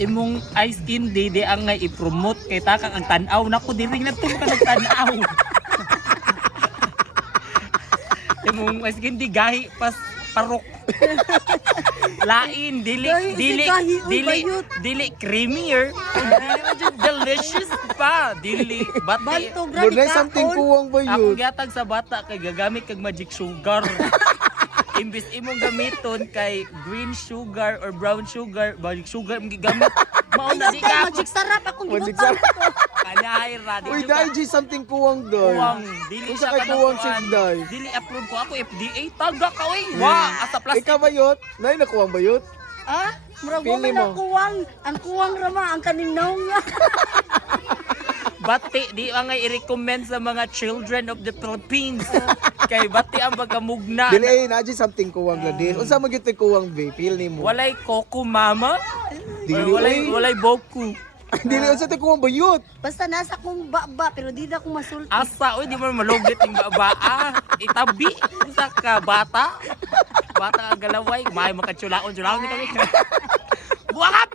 imong ice candy di ang nga i-promote kay taka ang tan-aw nako diri na to ka nagtan-aw. Imong ice candy gahi pas parok. Lain Gahi, dili gahi, uy, dili bayot. dili creamier delicious pa dili bati. Bantog Doon ra na something kaon. kuwang ba Akong yun? gatag sa bata kay gagamit kag magic sugar. Imbis imong gamiton kay green sugar or brown sugar, magic sugar imong gigamit. Mao na Ayun di kay ka magic sarap akong Magic gibutan. kanyahay ra di Uy, ka- dahil G something kuwang doon. kuwang dili Kung sa siya kay kuwang kanakuan. siya day. Dili approve ko ako FDA taga ka oy. Wa asa plastic. Ikaw bayot? Nay, nakuwang bayot? Ah, murag Pili mo mo. ang kuwang. Ang kuwang rama ang kaninaw nga. Bati di ang nga i-recommend sa mga children of the Philippines. Kay bati ang bagamugna. Dili ay na G something kuwang gladis. Unsa man gyud kuwang be? Feel nimo. Walay coco mama. Dili Or walay oy. walay boku. Dili unsa te kuwang bayot. Basta nasa kong baba pero di na ako masulti. Asa oy di mo malugit yung baa. Itabi sa ka bata. Bata ang galaway, may makachulaon-chulaon ni kami. Buhap!